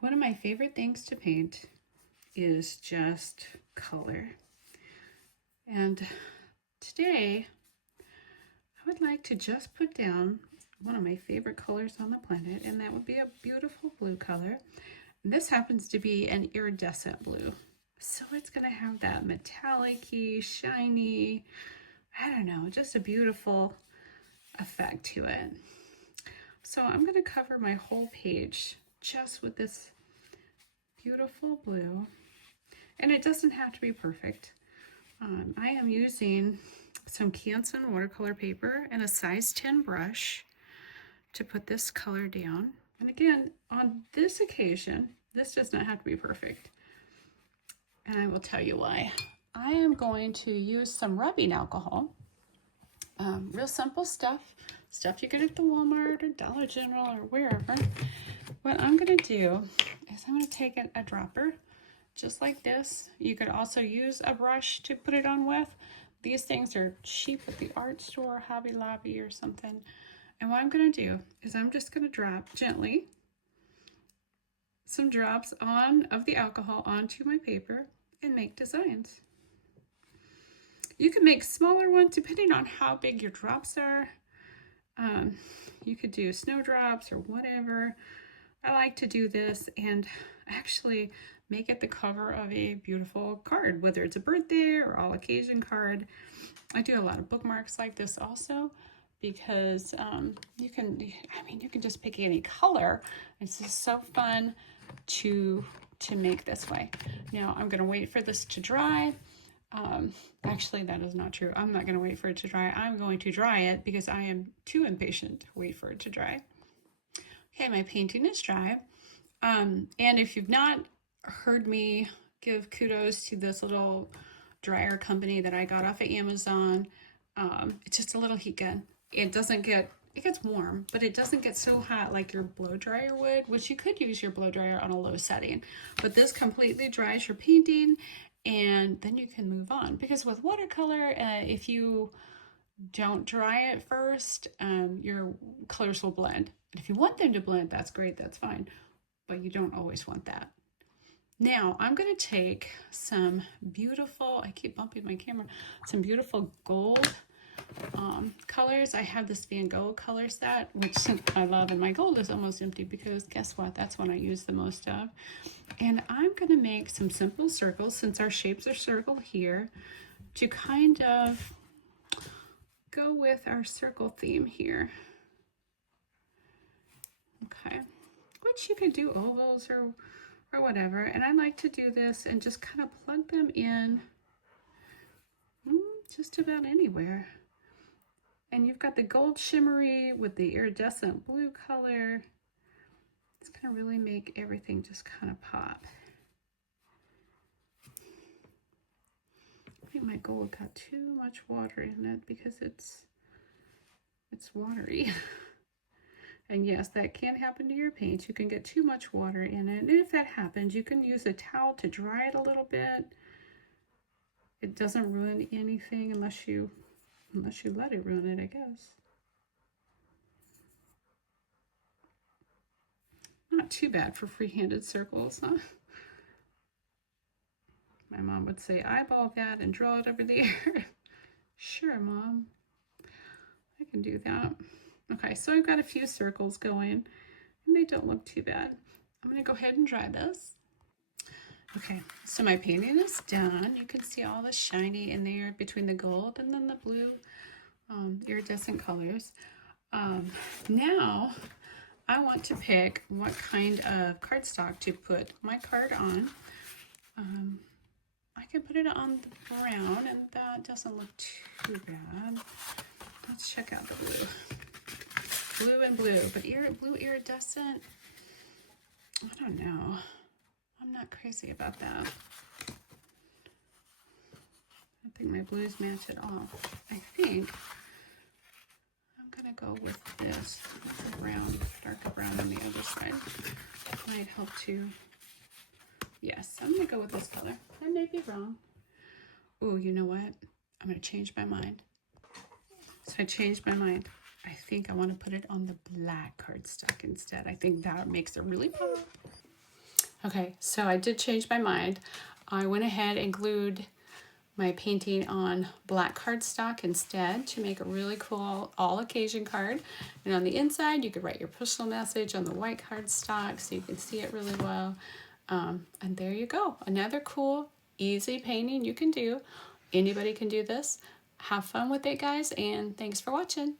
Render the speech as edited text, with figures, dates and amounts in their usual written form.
One of my favorite things to paint is just color. And today I would like to just put down one of my favorite colors on the planet, and that would be a beautiful blue color. And this happens to be an iridescent blue. So it's going to have that metallic-y, shiny, I don't know, just a beautiful effect to it. So I'm going to cover my whole page just with this beautiful blue. And it doesn't have to be perfect. I am using some Canson watercolor paper and a size 10 brush to put this color down. And again, on this occasion, this does not have to be perfect. And I will tell you why. I am going to use some rubbing alcohol. Real simple stuff you get at the Walmart or Dollar General or wherever. What I'm going to do is I'm going to take a dropper just like this. You could also use a brush to put it on with. These things are cheap at the art store, Hobby Lobby or something. And what I'm going to do is I'm just going to drop gently some drops of the alcohol onto my paper and make designs. You can make smaller ones depending on how big your drops are. You could do snowdrops or whatever. I like to do this and actually make it the cover of a beautiful card, whether it's a birthday or all occasion card. I do a lot of bookmarks like this also because you can just pick any color. It's just so fun to make this way. Now I'm going to wait for this to dry. Actually, that is not true. I'm not going to wait for it to dry. I'm going to dry it because I am too impatient to wait for it to dry. Okay, my painting is dry. And if you've not heard me give kudos to this little dryer company that I got off of Amazon, it's just a little heat gun. It gets warm, but it doesn't get so hot like your blow dryer would, which you could use your blow dryer on a low setting. But this completely dries your painting, and then you can move on. Because with watercolor, if you don't dry it first, your colors will blend. And if you want them to blend, that's great, that's fine. But you don't always want that. Now, I'm going to take some beautiful, I keep bumping my camera, some beautiful gold colors. I have this Van Gogh color set, which I love, and my gold is almost empty because guess what? That's what I use the most of. And I'm going to make some simple circles since our shapes are circle here to kind of go with our circle theme here. Okay, which you could do ovals or whatever. And I like to do this and just kind of plug them in just about anywhere. And you've got the gold shimmery with the iridescent blue color. It's going to really make everything just kind of pop. I think my gold got too much water in it because it's watery. And yes, that can happen to your paint. You can get too much water in it. And if that happens, you can use a towel to dry it a little bit. It doesn't ruin anything unless you let it ruin it, I guess. Not too bad for free-handed circles, huh? My mom would say, eyeball that and draw it over the air. Sure, Mom. I can do that. Okay, so I've got a few circles going, and they don't look too bad. I'm going to go ahead and dry this. Okay, so my painting is done. You can see all the shiny in there between the gold and then the blue iridescent colors. Now, I want to pick what kind of cardstock to put my card on. I can put it on the brown, and that doesn't look too bad. Let's check out the blue. Blue and blue, but blue iridescent, I don't know. I'm not crazy about that. I think my blues match it all. I think I'm gonna go with this. It's a brown, darker brown on the other side. Might help too. Yes, I'm gonna go with this color. I may be wrong. Oh, you know what? I'm gonna change my mind. So I changed my mind. I think I want to put it on the black cardstock instead. I think that makes it really pop. Okay, so I did change my mind. I went ahead and glued my painting on black cardstock instead to make a really cool all occasion card. And on the inside, you could write your personal message on the white cardstock so you can see it really well. And there you go. Another cool, easy painting you can do. Anybody can do this. Have fun with it, guys, and thanks for watching.